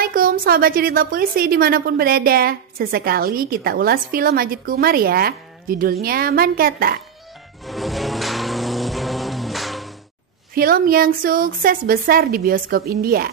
Assalamualaikum sahabat cerita puisi dimanapun berada. Sesekali kita ulas film Ajit Kumar ya. Judulnya Mankata. Film yang sukses besar di bioskop India.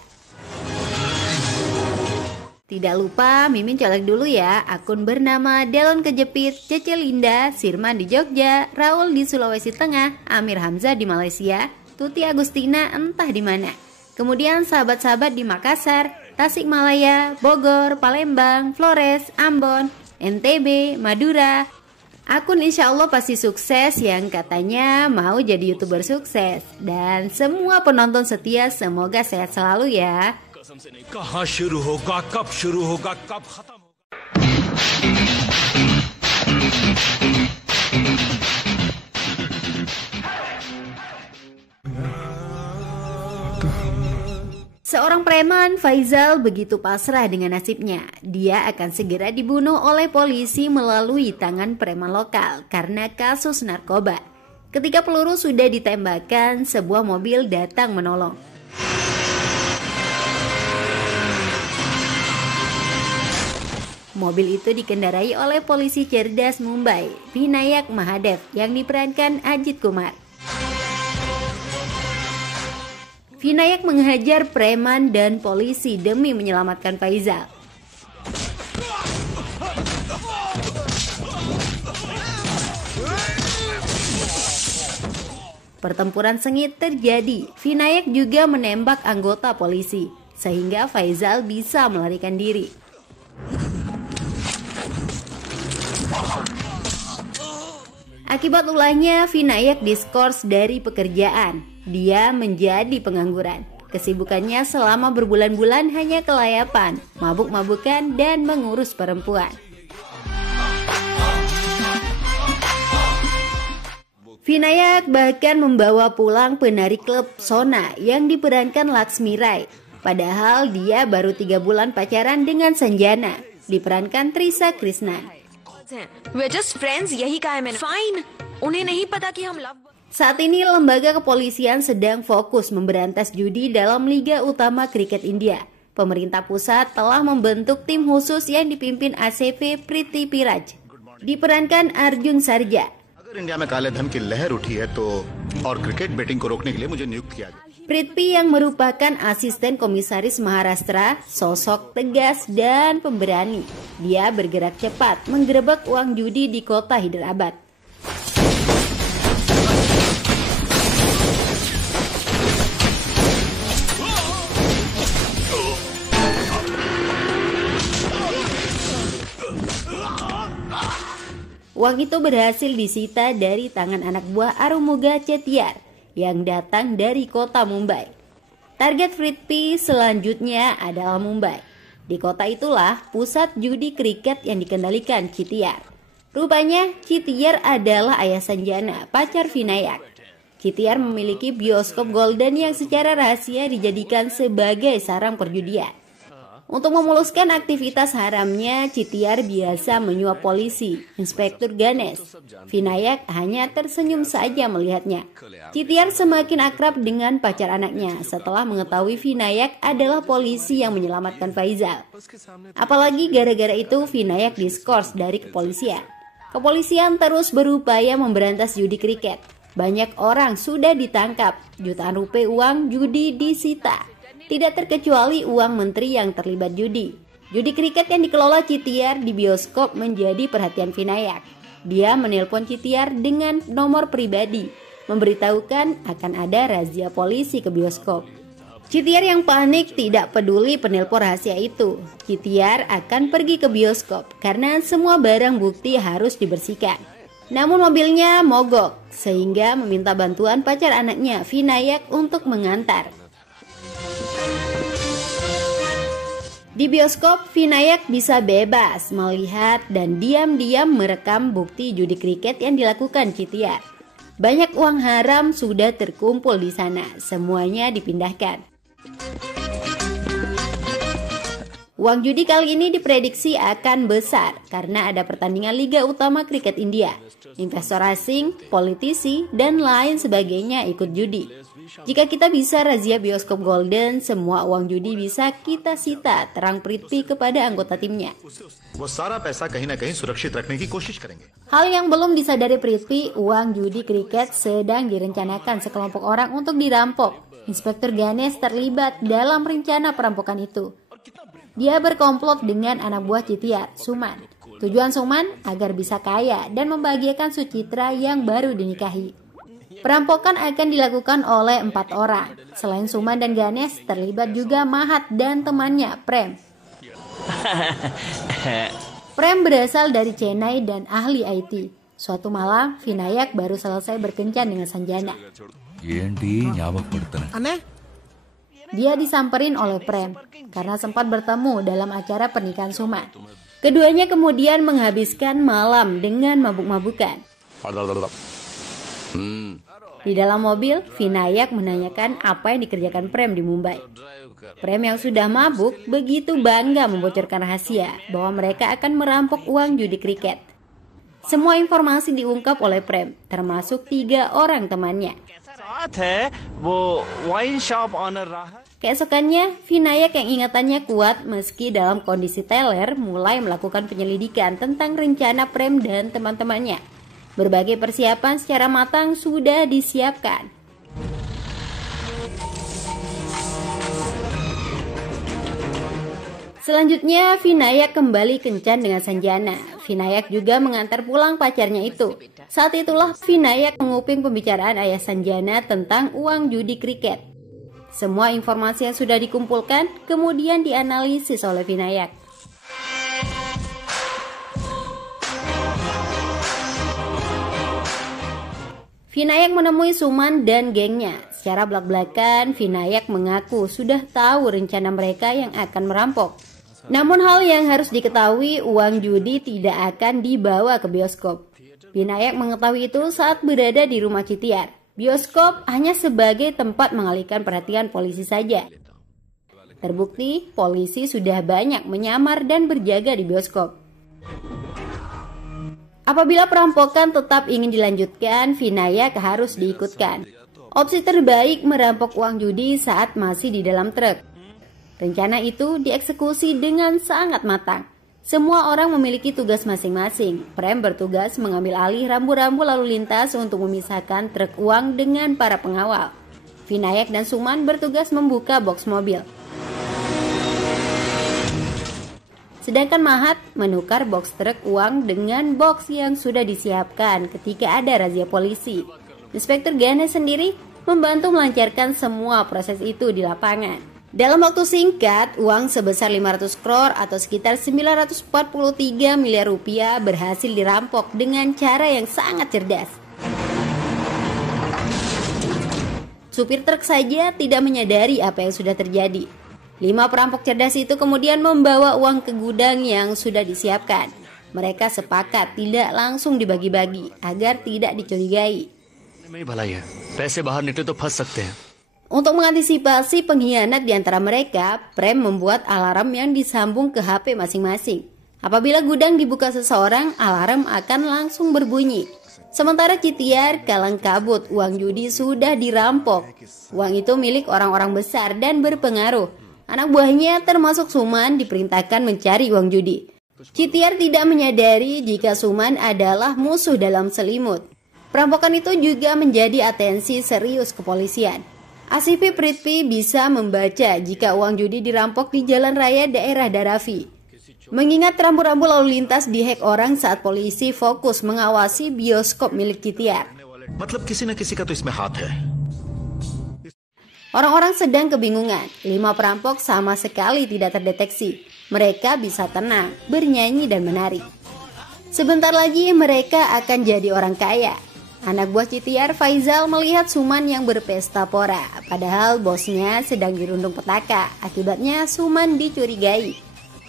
Tidak lupa Mimin colek dulu ya akun bernama Delon Kejepit, Cece Linda, Sirman di Jogja, Raul di Sulawesi Tengah, Amir Hamzah di Malaysia, Tuti Agustina entah di mana. Kemudian sahabat-sahabat di Makassar, Tasikmalaya, Bogor, Palembang, Flores, Ambon, NTB, Madura. Akun insya Allah pasti sukses yang katanya mau jadi YouTuber sukses. Dan semua penonton setia semoga sehat selalu ya. Seorang preman, Faizal, begitu pasrah dengan nasibnya. Dia akan segera dibunuh oleh polisi melalui tangan preman lokal karena kasus narkoba. Ketika peluru sudah ditembakkan, sebuah mobil datang menolong. Mobil itu dikendarai oleh polisi cerdas Mumbai, Vinayak Mahadev, yang diperankan Ajit Kumar. Vinayak menghajar preman dan polisi demi menyelamatkan Faizal. Pertempuran sengit terjadi. Vinayak juga menembak anggota polisi, sehingga Faizal bisa melarikan diri. Akibat ulahnya, Vinayak diskors dari pekerjaan. Dia menjadi pengangguran. Kesibukannya selama berbulan-bulan hanya kelayapan, mabuk-mabukan, dan mengurus perempuan. Vinayak bahkan membawa pulang penari klub Sona yang diperankan Laksmi Rai. Padahal dia baru 3 bulan pacaran dengan Sanjana, diperankan Trisha Krishnan. We're just friends, यही कहा है मैंने. Fine. उन्हें नहीं पता कि हम love. Saat ini lembaga kepolisian sedang fokus memberantas judi dalam Liga Utama Kriket India. Pemerintah pusat telah membentuk tim khusus yang dipimpin ACP Prithvi Piraj, diperankan Arjun Sarja. Prithvi yang merupakan asisten komisaris Maharashtra, sosok tegas dan pemberani. Dia bergerak cepat menggerebek uang judi di kota Hyderabad. Uang itu berhasil disita dari tangan anak buah Arumuga Chettiar yang datang dari kota Mumbai. Target Prithvi selanjutnya adalah Mumbai. Di kota itulah pusat judi kriket yang dikendalikan Chettiar. Rupanya Chettiar adalah ayah Sanjana, pacar Vinayak. Chettiar memiliki bioskop Golden yang secara rahasia dijadikan sebagai sarang perjudian. Untuk memuluskan aktivitas haramnya, Chettiar biasa menyuap polisi, Inspektur Ganesh. Vinayak hanya tersenyum saja melihatnya. Chettiar semakin akrab dengan pacar anaknya setelah mengetahui Vinayak adalah polisi yang menyelamatkan Faizal. Apalagi gara-gara itu Vinayak diskors dari kepolisian. Kepolisian terus berupaya memberantas judi kriket. Banyak orang sudah ditangkap, jutaan rupiah uang judi disita. Tidak terkecuali uang menteri yang terlibat judi. Judi kriket yang dikelola Chettiar di bioskop menjadi perhatian Vinayak. Dia menelpon Chettiar dengan nomor pribadi, memberitahukan akan ada razia polisi ke bioskop. Chettiar yang panik tidak peduli penelpon rahasia itu. Chettiar akan pergi ke bioskop karena semua barang bukti harus dibersihkan. Namun mobilnya mogok, sehingga meminta bantuan pacar anaknya Vinayak untuk mengantar. Di bioskop, Vinayak bisa bebas melihat dan diam-diam merekam bukti judi kriket yang dilakukan Chettiar. Banyak uang haram sudah terkumpul di sana, semuanya dipindahkan. Uang judi kali ini diprediksi akan besar karena ada pertandingan Liga Utama Kriket India. Investor asing, politisi, dan lain sebagainya ikut judi. Jika kita bisa razia bioskop Golden, semua uang judi bisa kita sita, terang Prithvi kepada anggota timnya. Hal yang belum disadari Prithvi, uang judi kriket sedang direncanakan sekelompok orang untuk dirampok. Inspektur Ganesh terlibat dalam rencana perampokan itu. Dia berkomplot dengan anak buah Chitiyar, Suman. Tujuan Suman agar bisa kaya dan membahagiakan Suchitra yang baru dinikahi. Perampokan akan dilakukan oleh 4 orang. Selain Suman dan Ganesh, terlibat juga Mahat dan temannya, Prem. Prem berasal dari Chennai dan ahli IT. Suatu malam, Vinayak baru selesai berkencan dengan Sanjana. Dia disamperin oleh Prem karena sempat bertemu dalam acara pernikahan Suman. Keduanya kemudian menghabiskan malam dengan mabuk-mabukan. Di dalam mobil, Vinayak menanyakan apa yang dikerjakan Prem di Mumbai. Prem yang sudah mabuk begitu bangga membocorkan rahasia bahwa mereka akan merampok uang judi kriket. Semua informasi diungkap oleh Prem, termasuk 3 orang temannya. Keesokannya, Vinayak yang ingatannya kuat meski dalam kondisi teler mulai melakukan penyelidikan tentang rencana Prem dan teman-temannya. Berbagai persiapan secara matang sudah disiapkan. Selanjutnya, Vinayak kembali kencan dengan Sanjana. Vinayak juga mengantar pulang pacarnya itu. Saat itulah Vinayak menguping pembicaraan ayah Sanjana tentang uang judi kriket. Semua informasi yang sudah dikumpulkan kemudian dianalisis oleh Vinayak. Vinayak menemui Suman dan gengnya. Secara belak-belakan, Vinayak mengaku sudah tahu rencana mereka yang akan merampok. Namun hal yang harus diketahui, uang judi tidak akan dibawa ke bioskop. Vinayak mengetahui itu saat berada di rumah Chitiyar. Bioskop hanya sebagai tempat mengalihkan perhatian polisi saja. Terbukti, polisi sudah banyak menyamar dan berjaga di bioskop. Apabila perampokan tetap ingin dilanjutkan, Vinayak harus diikutkan. Opsi terbaik merampok uang judi saat masih di dalam truk. Rencana itu dieksekusi dengan sangat matang. Semua orang memiliki tugas masing-masing. Prem bertugas mengambil alih rambu-rambu lalu lintas untuk memisahkan truk uang dengan para pengawal. Vinayak dan Suman bertugas membuka box mobil. Sedangkan Mahat menukar box truk uang dengan box yang sudah disiapkan ketika ada razia polisi. Inspektur Ganesh sendiri membantu melancarkan semua proses itu di lapangan. Dalam waktu singkat, uang sebesar 500 crore atau sekitar 943 miliar rupiah berhasil dirampok dengan cara yang sangat cerdas. Supir truk saja tidak menyadari apa yang sudah terjadi. 5 perampok cerdas itu kemudian membawa uang ke gudang yang sudah disiapkan. Mereka sepakat tidak langsung dibagi-bagi agar tidak dicurigai. Untuk mengantisipasi pengkhianat di antara mereka, Prem membuat alarm yang disambung ke HP masing-masing. Apabila gudang dibuka seseorang, alarm akan langsung berbunyi. Sementara Chitiyar kalang kabut, uang judi sudah dirampok. Uang itu milik orang-orang besar dan berpengaruh. Anak buahnya termasuk Suman diperintahkan mencari uang judi. Chitiyar tidak menyadari jika Suman adalah musuh dalam selimut. Perampokan itu juga menjadi atensi serius kepolisian. ACP Prithvi bisa membaca jika uang judi dirampok di jalan raya daerah Dharavi. Mengingat rambu-rambu lalu lintas dihack orang saat polisi fokus mengawasi bioskop milik Chitiyar. Orang-orang sedang kebingungan. 5 perampok sama sekali tidak terdeteksi. Mereka bisa tenang, bernyanyi dan menari. Sebentar lagi mereka akan jadi orang kaya. Anak buah Chitiyar, Faizal, melihat Suman yang berpesta pora. Padahal bosnya sedang dirundung petaka. Akibatnya Suman dicurigai.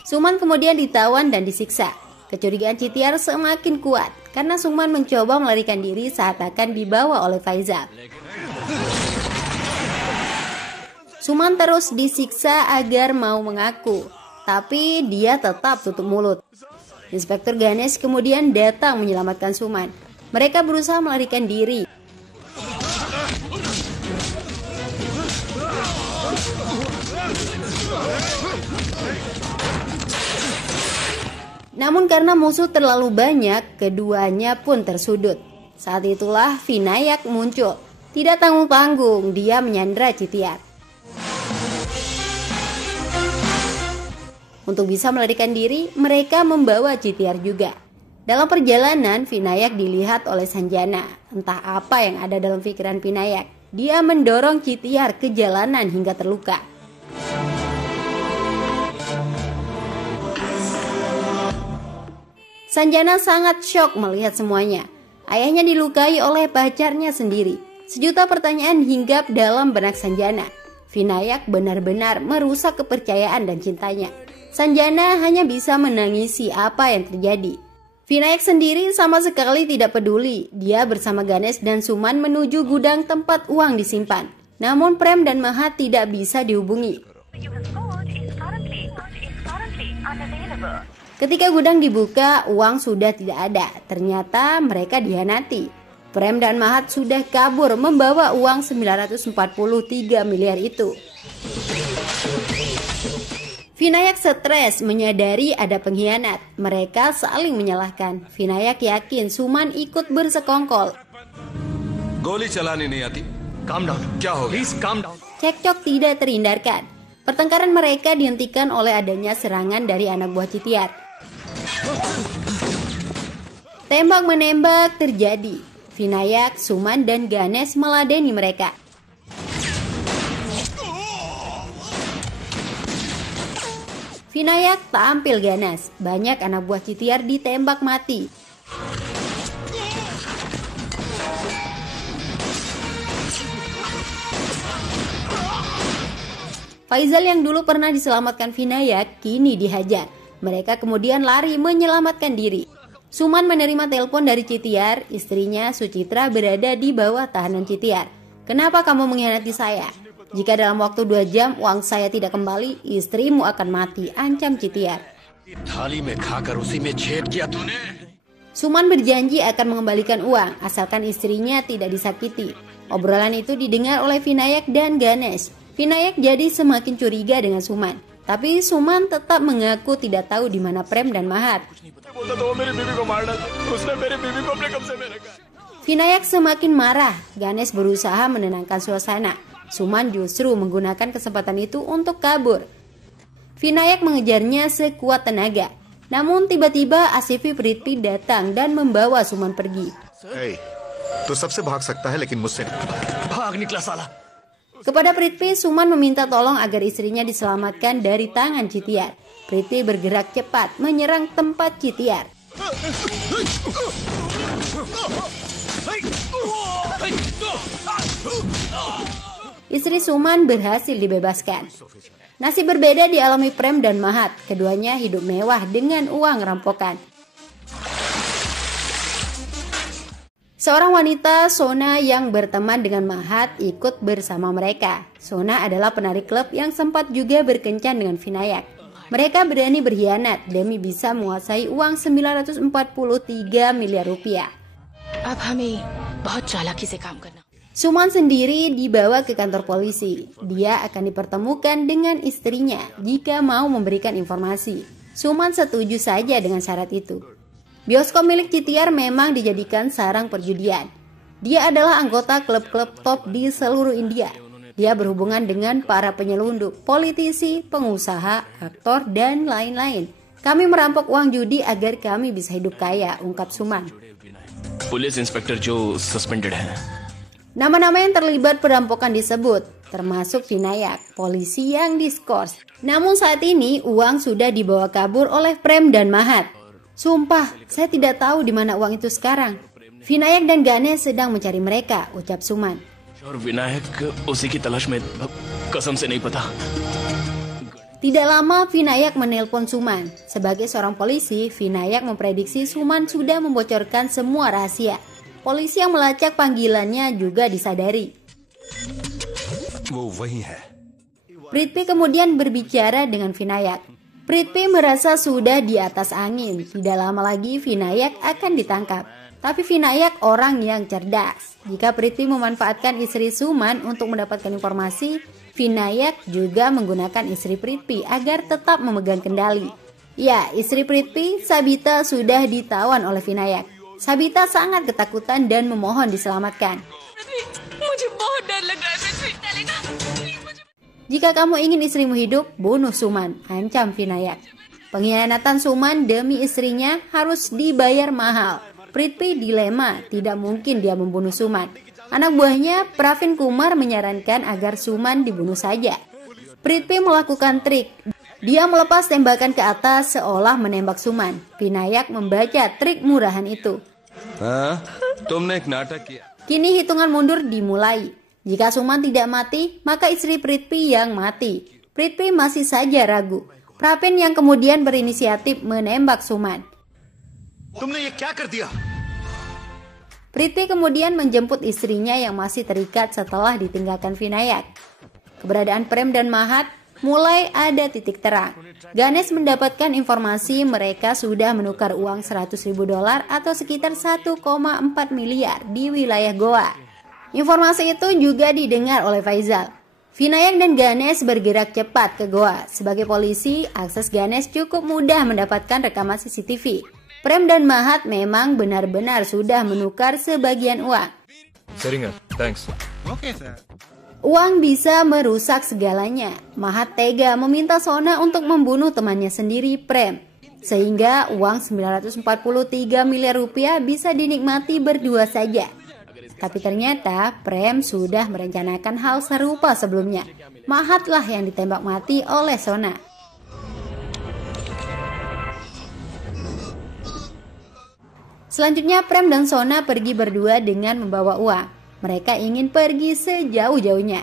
Suman kemudian ditawan dan disiksa. Kecurigaan Chitiyar semakin kuat karena Suman mencoba melarikan diri saat akan dibawa oleh Faizal. Suman terus disiksa agar mau mengaku, tapi dia tetap tutup mulut. Inspektur Ganesh kemudian datang menyelamatkan Suman. Mereka berusaha melarikan diri. Namun karena musuh terlalu banyak, keduanya pun tersudut. Saat itulah Vinayak muncul. Tidak tanggung-tanggung, dia menyandra Chittyar. Untuk bisa melarikan diri, mereka membawa Chittyar juga. Dalam perjalanan, Vinayak dilihat oleh Sanjana. Entah apa yang ada dalam pikiran Vinayak. Dia mendorong Chittyar ke jalanan hingga terluka. Sanjana sangat syok melihat semuanya. Ayahnya dilukai oleh pacarnya sendiri. Sejuta pertanyaan hinggap dalam benak Sanjana. Vinayak benar-benar merusak kepercayaan dan cintanya. Sanjana hanya bisa menangisi apa yang terjadi. Vinayak sendiri sama sekali tidak peduli. Dia bersama Ganesh dan Suman menuju gudang tempat uang disimpan. Namun Prem dan Mahat tidak bisa dihubungi. Ketika gudang dibuka, uang sudah tidak ada. Ternyata mereka dihianati. Prem dan Mahat sudah kabur membawa uang 943 miliar itu. Vinayak stres menyadari ada pengkhianat. Mereka saling menyalahkan. Vinayak yakin Suman ikut bersekongkol. Goli chalani nahi aati. Calm down. Kya ho gaya? Please calm down. Cekcok tidak terhindarkan. Pertengkaran mereka dihentikan oleh adanya serangan dari anak buah Chittyar. Tembak-menembak terjadi. Vinayak, Suman, dan Ganesh meladeni mereka. Vinayak tampil ganas. Banyak anak buah Chittyar ditembak mati. Faizal yang dulu pernah diselamatkan Vinayak kini dihajar. Mereka kemudian lari menyelamatkan diri. Suman menerima telepon dari Chittyar, istrinya Suchitra berada di bawah tahanan Chittyar. Kenapa kamu mengkhianati saya? Jika dalam waktu 2 jam uang saya tidak kembali, istrimu akan mati, ancam Chittyar. Suman berjanji akan mengembalikan uang, asalkan istrinya tidak disakiti. Obrolan itu didengar oleh Vinayak dan Ganesh. Vinayak jadi semakin curiga dengan Suman. Tapi Suman tetap mengaku tidak tahu di mana Prem dan Mahat. Vinayak semakin marah. Ganesh berusaha menenangkan suasana. Suman justru menggunakan kesempatan itu untuk kabur. Vinayak mengejarnya sekuat tenaga. Namun tiba-tiba Asifi Prithvi datang dan membawa Suman pergi. Hey, tu sabse bhag sakta hai lekin mujhse bhag nikla salah. Kepada Prithvi, Suman meminta tolong agar istrinya diselamatkan dari tangan Chittyar. Prithvi bergerak cepat menyerang tempat Chittyar. Istri Suman berhasil dibebaskan. Nasib berbeda dialami Prem dan Mahat. Keduanya hidup mewah dengan uang rampokan. Seorang wanita, Sona, yang berteman dengan Mahat ikut bersama mereka. Sona adalah penari klub yang sempat juga berkencan dengan Vinayak. Mereka berani berkhianat demi bisa menguasai uang 943 miliar rupiah. Suman sendiri dibawa ke kantor polisi. Dia akan dipertemukan dengan istrinya jika mau memberikan informasi. Suman setuju saja dengan syarat itu. Bioskop milik Chittyar memang dijadikan sarang perjudian. Dia adalah anggota klub-klub top di seluruh India. Dia berhubungan dengan para penyelundup, politisi, pengusaha, aktor, dan lain-lain. Kami merampok uang judi agar kami bisa hidup kaya, ungkap Suman. Police Inspector Joe suspended hai. Nama-nama yang terlibat perampokan disebut, termasuk Vinayak, polisi yang diskors. Namun saat ini uang sudah dibawa kabur oleh Prem dan Mahat. Sumpah, saya tidak tahu di mana uang itu sekarang. Vinayak dan Ganesh sedang mencari mereka, ucap Suman. Tidak lama Vinayak menelpon Suman. Sebagai seorang polisi, Vinayak memprediksi Suman sudah membocorkan semua rahasia. Polisi yang melacak panggilannya juga disadari. Prithvi kemudian berbicara dengan Vinayak. Prithvi merasa sudah di atas angin. Tidak lama lagi Vinayak akan ditangkap. Tapi Vinayak orang yang cerdas. Jika Prithvi memanfaatkan istri Suman untuk mendapatkan informasi, Vinayak juga menggunakan istri Prithvi agar tetap memegang kendali. Ya, istri Prithvi, Sabita, sudah ditawan oleh Vinayak. Sabita sangat ketakutan dan memohon diselamatkan. Jika kamu ingin istrimu hidup, bunuh Suman, ancam Vinayak. Pengkhianatan Suman demi istrinya harus dibayar mahal. Prithvi dilema, tidak mungkin dia membunuh Suman. Anak buahnya, Pravin Kumar, menyarankan agar Suman dibunuh saja. Prithvi melakukan trik. Dia melepas tembakan ke atas seolah menembak Suman. Vinayak membaca trik murahan itu. तुमने एक नाटक किया. Kini hitungan mundur dimulai. Jika Suman tidak mati, maka istri Prithvi yang mati. Prithvi masih saja ragu. Pravin yang kemudian berinisiatif menembak Suman. तुमने ये क्या कर दिया? Prithvi kemudian menjemput istrinya yang masih terikat setelah ditinggalkan Vinayak. Keberadaan Prem dan Mahat mulai ada titik terang. Ganesh mendapatkan informasi mereka sudah menukar uang $100.000 atau sekitar 1,4 miliar di wilayah Goa. Informasi itu juga didengar oleh Faizal. Vinayak dan Ganesh bergerak cepat ke Goa. Sebagai polisi, akses Ganesh cukup mudah mendapatkan rekaman CCTV. Prem dan Mahat memang benar-benar sudah menukar sebagian uang. Seringa, thanks. Uang bisa merusak segalanya. Mahat tega meminta Sona untuk membunuh temannya sendiri, Prem. Sehingga uang 943 miliar rupiah bisa dinikmati berdua saja. Tapi ternyata Prem sudah merencanakan hal serupa sebelumnya. Mahatlah yang ditembak mati oleh Sona. Selanjutnya Prem dan Sona pergi berdua dengan membawa uang. Mereka ingin pergi sejauh-jauhnya.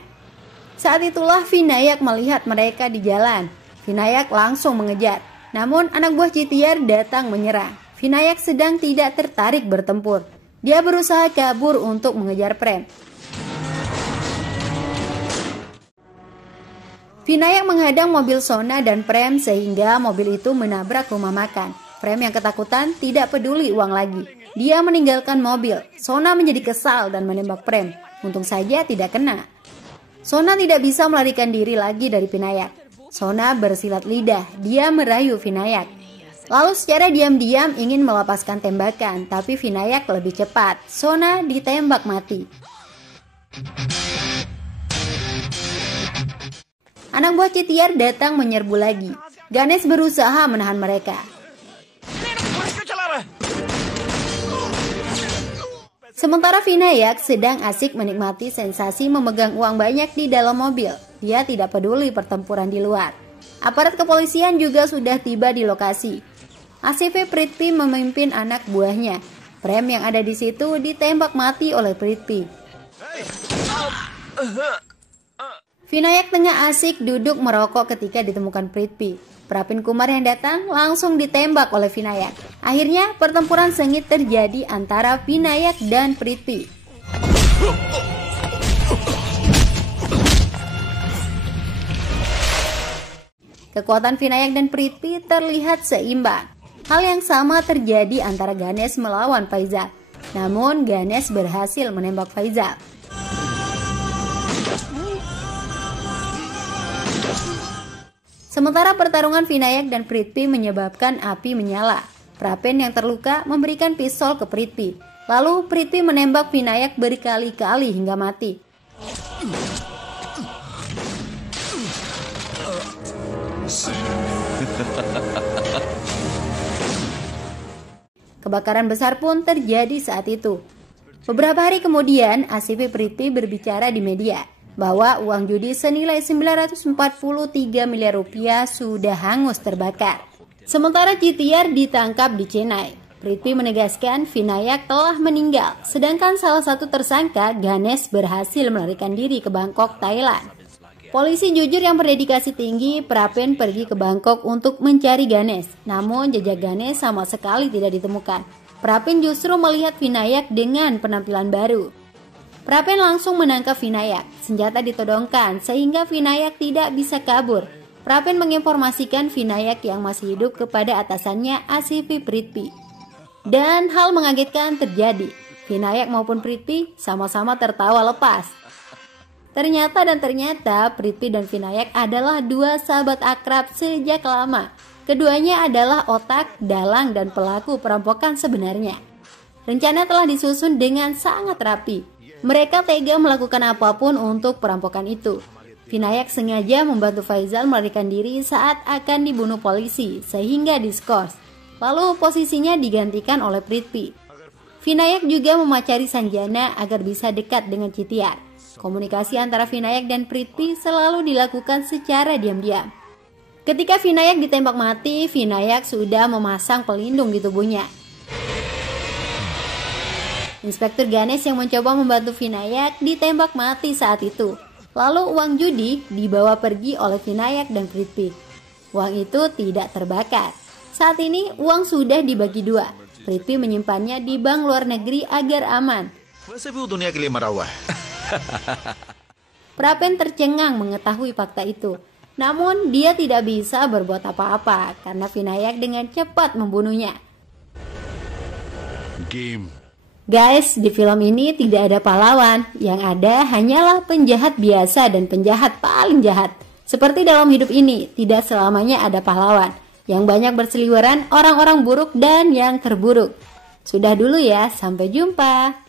Saat itulah Vinayak melihat mereka di jalan. Vinayak langsung mengejar. Namun anak buah Chitiyar datang menyerang. Vinayak sedang tidak tertarik bertempur. Dia berusaha kabur untuk mengejar Prem. Vinayak menghadang mobil Sona dan Prem sehingga mobil itu menabrak rumah makan. Prem yang ketakutan tidak peduli uang lagi. Dia meninggalkan mobil. Sona menjadi kesal dan menembak Prem. Untung saja tidak kena. Sona tidak bisa melarikan diri lagi dari Vinayak. Sona bersilat lidah. Dia merayu Vinayak. Lalu secara diam-diam ingin melepaskan tembakan, tapi Vinayak lebih cepat. Sona ditembak mati. Anak buah Chitiyar datang menyerbu lagi. Ganesh berusaha menahan mereka. Sementara Vinayak sedang asik menikmati sensasi memegang uang banyak di dalam mobil. Dia tidak peduli pertempuran di luar. Aparat kepolisian juga sudah tiba di lokasi. ACP Prithvi memimpin anak buahnya. Prem yang ada di situ ditembak mati oleh Prithvi. Vinayak tengah asik duduk merokok ketika ditemukan Prithvi. Pravin Kumar yang datang langsung ditembak oleh Vinayak. Akhirnya pertempuran sengit terjadi antara Vinayak dan Prithvi. Kekuatan Vinayak dan Prithvi terlihat seimbang. Hal yang sama terjadi antara Ganesh melawan Faizal. Namun Ganesh berhasil menembak Faizal. Sementara pertarungan Vinayak dan Prithvi menyebabkan api menyala. Pravin yang terluka memberikan pisau ke Prithvi. Lalu Prithvi menembak Vinayak berkali-kali hingga mati. Kebakaran besar pun terjadi saat itu. Beberapa hari kemudian, ACP Prithvi berbicara di media bahwa uang judi senilai 943 miliar rupiah sudah hangus terbakar. Sementara Chitiyar ditangkap di Chennai. Prithvi menegaskan Vinayak telah meninggal, sedangkan salah satu tersangka, Ganesh, berhasil melarikan diri ke Bangkok, Thailand. Polisi jujur yang berdedikasi tinggi, Pravin pergi ke Bangkok untuk mencari Ganesh. Namun jejak Ganesh sama sekali tidak ditemukan. Pravin justru melihat Vinayak dengan penampilan baru. Pravin langsung menangkap Vinayak. Senjata ditodongkan sehingga Vinayak tidak bisa kabur. Pravin menginformasikan Vinayak yang masih hidup kepada atasannya ACP Prithvi. Dan hal mengagetkan terjadi. Vinayak maupun Prithvi sama-sama tertawa lepas. Ternyata Prithvi dan Vinayak adalah dua sahabat akrab sejak lama. Keduanya adalah otak, dalang, dan pelaku perampokan sebenarnya. Rencana telah disusun dengan sangat rapi. Mereka tega melakukan apapun untuk perampokan itu. Vinayak sengaja membantu Faizal melarikan diri saat akan dibunuh polisi sehingga diskors. Lalu posisinya digantikan oleh Prithvi. Vinayak juga memacari Sanjana agar bisa dekat dengan Chettiar. Komunikasi antara Vinayak dan Prithvi selalu dilakukan secara diam-diam. Ketika Vinayak ditembak mati, Vinayak sudah memasang pelindung di tubuhnya. Inspektur Ganesh yang mencoba membantu Vinayak ditembak mati saat itu. Lalu uang judi dibawa pergi oleh Vinayak dan Prithvi. Uang itu tidak terbakar. Saat ini uang sudah dibagi dua. Prithvi menyimpannya di bank luar negeri agar aman. वैसे भी वो दुनिया के लिए मरा हुआ है। Prapen tercengang mengetahui fakta itu. Namun dia tidak bisa berbuat apa-apa karena Vinayak dengan cepat membunuhnya. Game. Guys, di film ini tidak ada pahlawan. Yang ada hanyalah penjahat biasa dan penjahat paling jahat. Seperti dalam hidup ini, tidak selamanya ada pahlawan. Yang banyak berseliweran orang-orang buruk dan yang terburuk. Sudah dulu ya, sampai jumpa.